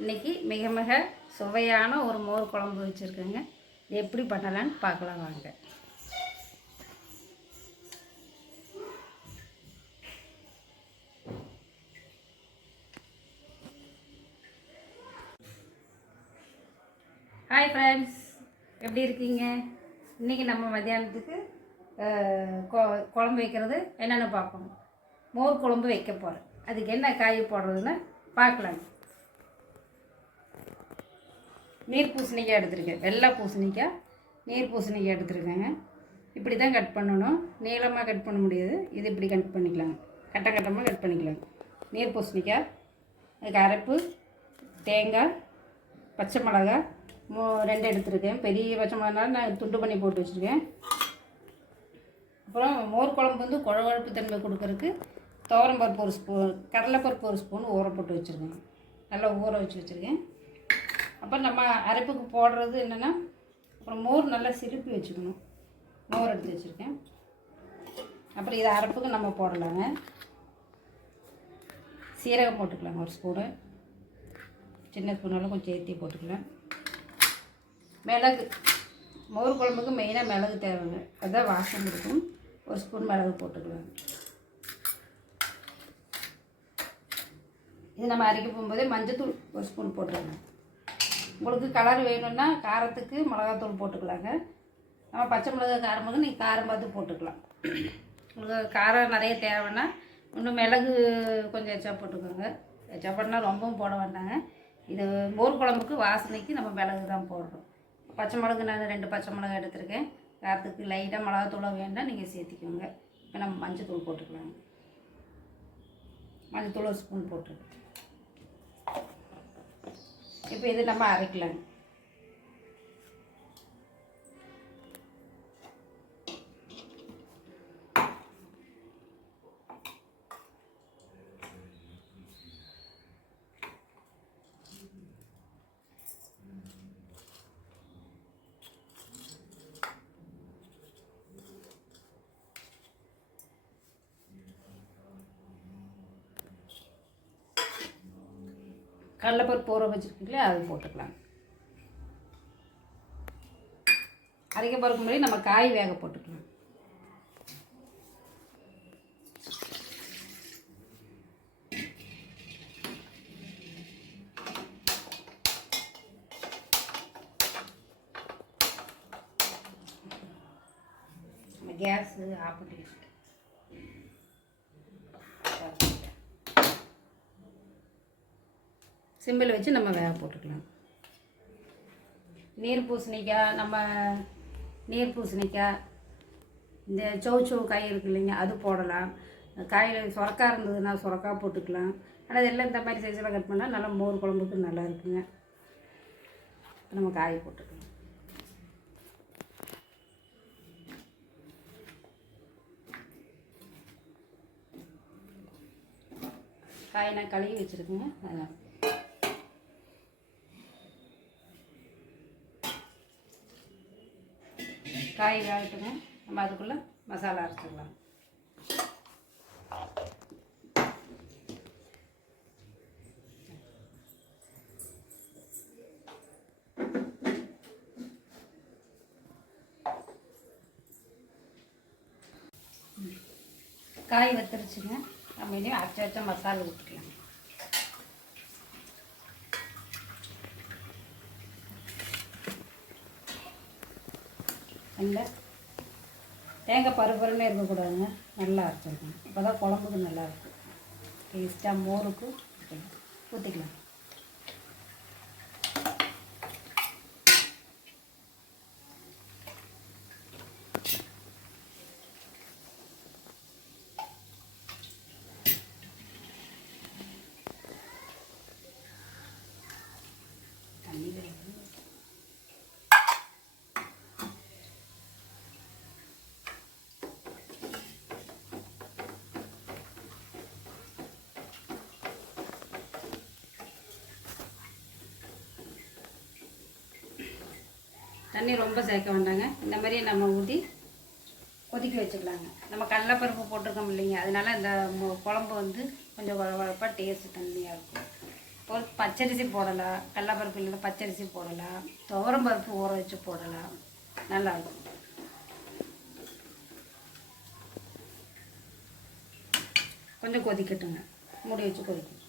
இன்றைக்கி மிக மிக சுவையான ஒரு மோர் குழம்பு வச்சுருக்கேங்க. இது எப்படி பண்ணலான்னு பார்க்கலாம் வாங்க. ஹாய் ஃப்ரெண்ட்ஸ், எப்படி இருக்கீங்க? இன்றைக்கி நம்ம மத்தியானத்துக்கு குழம்பு வைக்கிறது என்னென்னு பார்ப்போம். மோர் குழம்பு வைக்க போகிறேன். அதுக்கு என்ன காய் போடுறதுன்னு பார்க்கலாங்க. நீர் பூசணிக்காய் எடுத்துருக்கேன், வெள்ளை பூசணிக்காய் நீர் பூசணிக்காய் எடுத்துருக்கேங்க. இப்படி தான் கட் பண்ணணும், நீளமாக கட் பண்ண முடியாது. இது இப்படி கட் பண்ணிக்கலாங்க, கட்டமாக கட் பண்ணிக்கலாங்க. நீர் பூசணிக்காய், அதுக்கு அரைப்பு தேங்காய், பச்சை மிளகாய் 2 எடுத்துருக்கேன். பெரிய பச்சை மிளகாய் நான் துண்டு பண்ணி போட்டு வச்சுருக்கேன். அப்புறம் மோர் குழம்பு வந்து குழகுழப்பு தன்மை கொடுக்கறதுக்கு துவரம்பருப்பு 1 ஸ்பூன், கடலைப்பருப்பு 1 ஸ்பூன் ஊற போட்டு வச்சுருக்கேன். நல்லா ஊற வச்சுருக்கேன். அப்புறம் நம்ம அரைப்புக்கு போடுறது என்னென்னா, அப்புறம் மோர் நல்லா சிலுப்பி வச்சுக்கணும். மோர் எடுத்து வச்சுருக்கேன். அப்புறம் இதை அரைப்புக்கு நம்ம போடலாங்க. சீரகம் போட்டுக்கலாங்க 1 ஸ்பூனு, சின்ன ஸ்பூனாலும் கொஞ்சம் ஏற்றி போட்டுக்கலாம். மிளகு, மோர் குழம்புக்கு மெயினாக மிளகு தேவைங்க, அதுதான் வாசம் கொடுக்கும். 1 ஸ்பூன் மிளகு போட்டுக்கலாம். இது நம்ம அரைக்க போகும்போதே மஞ்சத்தூள் 1 ஸ்பூன் போட்டுருங்க. உங்களுக்கு கலர் வேணும்னா காரத்துக்கு மிளகாத்தூள் போட்டுக்கலாங்க. நம்ம பச்சை மிளகாய் காரமாக நீங்கள் காரம் பார்த்து போட்டுக்கலாம். உங்களுக்கு காரம் நிறைய தேவைன்னா இன்னும் மிளகு கொஞ்சம் எச்சா போட்டுக்கோங்க. எச்சா பண்ணால் ரொம்பவும் போட வேண்டாங்க. இது மோர் குழம்புக்கு வாசனைக்கு நம்ம மிளகு தான் போடுறோம். பச்சை மிளகு நான் 2 பச்சை மிளகாய் எடுத்துருக்கேன். காரத்துக்கு லைட்டாக மிளகாத்தூளாக வேண்டாம் நீங்கள் சேர்த்திக்கோங்க. இப்போ நம்ம மஞ்சத்தூள் போட்டுக்கலாங்க. மஞ்சத்தூள் 1 ஸ்பூன் போட்டுருக்கேன். இப்போ இது நம்ம அரைக்கலாங்க. கடலைப்பருப்பு ஊற வச்சுருக்கீங்களே அது போட்டுக்கலாம். அரைக்க போகிறதுக்கு முன்னாடி நம்ம காய் வேக போட்டுக்கலாம். நம்ம கேஸு ஆஃப் பண்ணி சிம்பிள் வச்சு நம்ம வேக போட்டுக்கலாம். நீர் பூசணிக்காய், நம்ம நீர் பூசணிக்காய், இந்த சௌ காய் இருக்குது இல்லைங்க, அது போடலாம். காயில் சுரக்காய் இருந்ததுன்னா சுரக்காய் போட்டுக்கலாம். ஆனால் இதெல்லாம் இந்த மாதிரி சைஸில் கட் பண்ணால் நல்லா மோர் குழம்புக்கு நல்லா இருக்குங்க. நம்ம காய் போட்டுக்கலாம். காய் நான் கழுவி வச்சுருக்கேங்க. அதான் காய் வேகட்டுங்க. நம்ம அதுக்குள்ளே மசாலா அரைச்சிடலாம். காய் வத்துருச்சுங்க. நம்ம இனி அரைச்ச மசாலா ஊற்றிக்கலாம். இல்லை தேங்காய் பருப்பருமே இருக்கக்கூடாதுங்க, நல்லா அரைச்சிருக்கணும். அப்போ தான் குழம்புக்கு நல்லாயிருக்கும். டேஸ்ட்டாக மோருக்கு ஊற்றிக்கலாம். தண்ணி தண்ணி ரொம்ப சேர்க்க வேண்டாங்க. இந்த மாதிரி நம்ம ஊற்றி கொதிக்க வச்சுக்கலாங்க. நம்ம கடலைப்பருப்பு போட்டிருக்கோம் இல்லைங்க, அதனால இந்த குழம்பு வந்து கொஞ்சம் வளவளப்பாக டேஸ்ட்டு தண்ணியாக இருக்கும். ஒரு பச்சரிசி போடலாம், கடலப்பருப்பு இல்லைன்னா பச்சரிசி போடலாம், துவரம் பருப்பு ஊற வச்சு போடலாம், நல்லாயிருக்கும். கொஞ்சம் கொதிக்கட்டுங்க, மூடி வச்சு கொதிக்கணும்.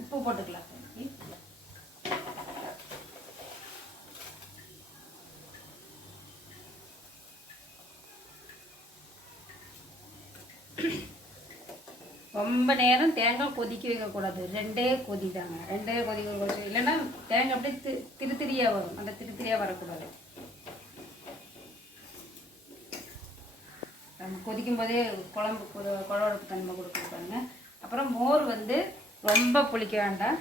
உப்பு போட்டுக்கலாம். ரொம்ப நேரம் தேங்காய் கொதிக்க வைக்கக்கூடாது, 2 கொதி தாங்க, 2 கொதிக்க இல்லைன்னா தேங்காய் அப்படியே திரித்திரியாக வரும், அந்த திரித்திரியாக வரக்கூடாது. நம்ம கொதிக்கும் போதே குழம்பு குழம்புக்கு தன்மை கொடுத்துருப்பாங்க. அப்புறம் மோர் வந்து ரொம்ப புளிக்க வேண்டாம்.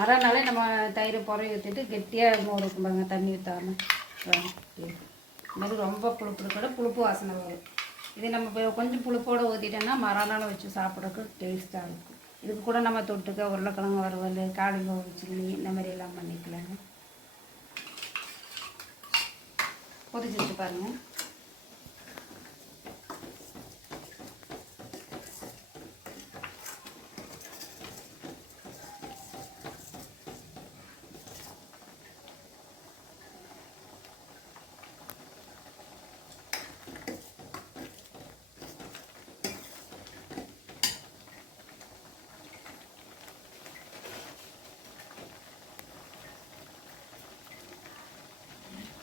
மறுநாளே நம்ம தயிர் புறைய ஊற்றிட்டு கெட்டியாக மோர் இருக்கும் பாருங்க, தண்ணி ஊற்றாமல். இது மாதிரி ரொம்ப புளிப்பு கூட புளிப்பு வாசனை வரும். இது நம்ம கொஞ்சம் புளிப்போடு ஊற்றிட்டோன்னா மறுநாள் வச்சு சாப்பிட்றதுக்கு டேஸ்ட்டாக இருக்கும். இதுக்கு கூட நம்ம தொட்டுக்க உருளைக்கிழங்கு வறுவல், காலிஃப்ளவர் சில்லி இந்த மாதிரி எல்லாம் பண்ணிக்கலாங்க. கொதிச்சிட்டு பாருங்கள்.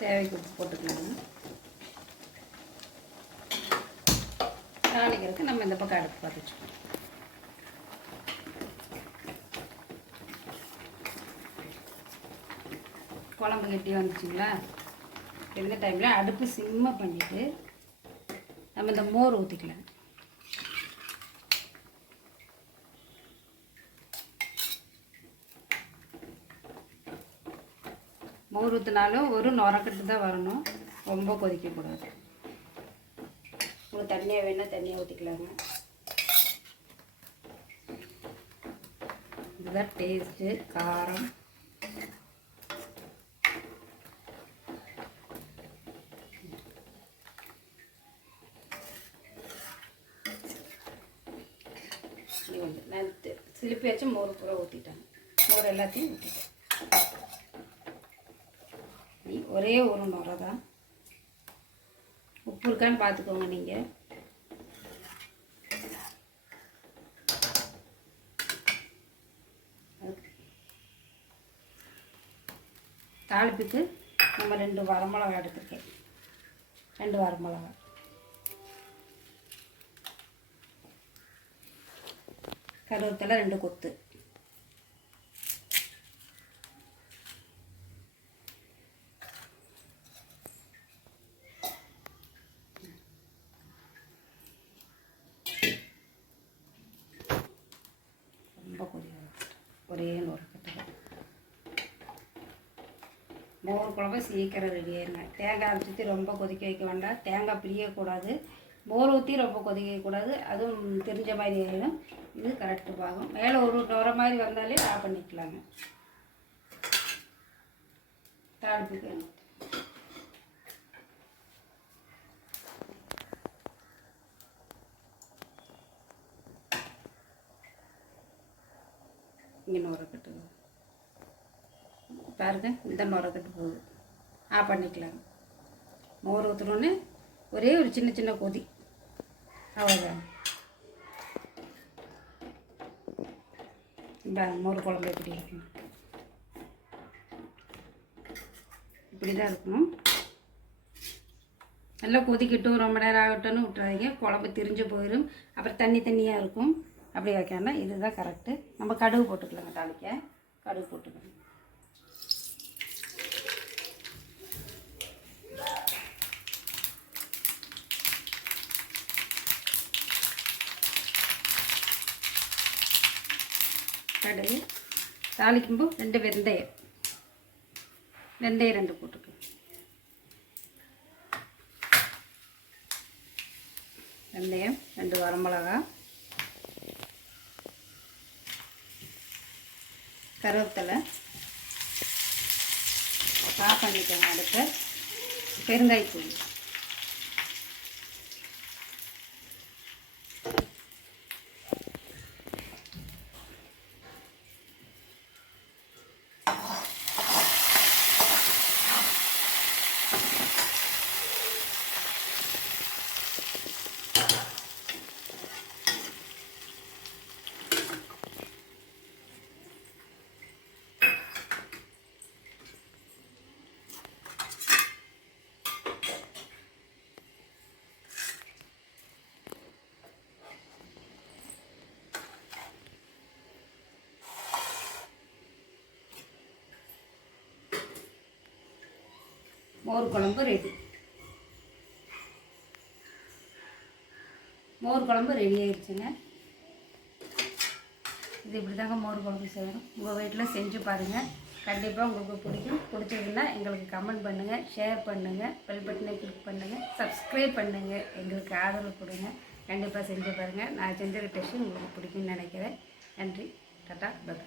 தேவைக்கு உப்பு போட்டுக்கலாங்க. தாளிக்கிறதுக்கு நம்ம இந்த பக்கம் அடுப்பு பார்த்து வச்சுக்கணும். குழம்பு கெட்டியாக வந்துச்சுங்களா, இந்த டைமில் அடுப்பு சிம்மை பண்ணிவிட்டு நம்ம இந்த மோர் ஊற்றிக்கலாம். மோர் ஊற்றினாலும் ஒரு நுரக்கட்டு தான் வரணும், ரொம்ப கொதிக்கக்கூடாது. உங்களுக்கு தண்ணியாக வேணால் தண்ணியாக ஊற்றிக்கலாங்க. இதுதான் டேஸ்ட்டு, காரம். நான் சிலிப்பி வச்சு மோர் பூரா ஊற்றிட்டேன். மோர் எல்லாத்தையும் ஊற்றிட்டேன். ஒரே ஒரு நுரை தான். உப்பு இருக்கான்னு பார்த்துக்கோங்க நீங்கள். தாளிப்புக்கு நம்ம 2 வரமிளகா எடுத்துருக்கேன். 2 வரமிளகா, கருவேப்பிலை 2 கொத்து, ஒரே ஒரு கட்டு. மோர் குழம்பு சீக்கிரம் ரெடி ஆயிருங்க. தேங்காய் ஊற்றி ரொம்ப கொதிக்க வைக்க வேண்டாம், தேங்காய் பிரியக்கூடாது. மோர் ஊற்றி ரொம்ப கொதிக்க வைக்கக்கூடாது, அதுவும் தெரிஞ்ச மாதிரி ஆகிடும். இது கரெக்டு பாகம். மேலே ஒரு நுரை மாதிரி வந்தாலே ஆஃப் பண்ணிக்கலாங்க. தாளிப்புக்கு இங்கே நுரக்கட்டு பாருங்க, இந்த நுரக்கட்டு போகுது, ஆஃப் பண்ணிக்கலாம். மோர் ஊற்றுனோன்னே ஒரே ஒரு சின்ன சின்ன கொதி, அவ்வளோதான். மோர் குழம்பு எப்படி இருக்கணும், இப்படி தான் இருக்கணும். நல்லா கொதிக்கட்டும், ரொம்ப நேரம் ஆகட்டும்னு விட்டுறாதீங்க, குழம்பு திரிஞ்சு போயிடும், அப்புறம் தண்ணி தண்ணியாக இருக்கும். அப்படி வைக்காம இதுதான் கரெக்டு. நம்ம கடுகு போட்டுக்கலாங்க. தாளிக்க கடுகு போட்டுக்கணும். கடுகு தாளிக்கும்போது 2 வெந்தயம் 2 போட்டுக்கலாம். வெந்தயம், 2 வரமிளகா, கருவேப்பிலை, ஆஃப் பண்ணிக்கோங்க அடுப்பை. பெருங்காயத்தூள், மோர் குழம்பு ரெடி. மோர் குழம்பு ரெடி ஆயிடுச்சுங்க. இது இப்படி தாங்க மோர் குழம்பு செய்யணும். உங்கள் வீட்டில் செஞ்சு பாருங்கள். கண்டிப்பாக உங்களுக்கு பிடிக்கும். பிடிச்சதுன்னா எங்களுக்கு கமெண்ட் பண்ணுங்கள், ஷேர் பண்ணுங்கள், பெல் பட்டனை கிளிக் பண்ணுங்கள், சப்ஸ்கிரைப் பண்ணுங்கள். எங்களுக்கு ஆதரவு கொடுங்க. கண்டிப்பாக செஞ்சு பாருங்கள். நான் செஞ்ச டெஸ்ட்டு உங்களுக்கு பிடிக்கும்னு நினைக்கிறேன். நன்றி. Tata bye.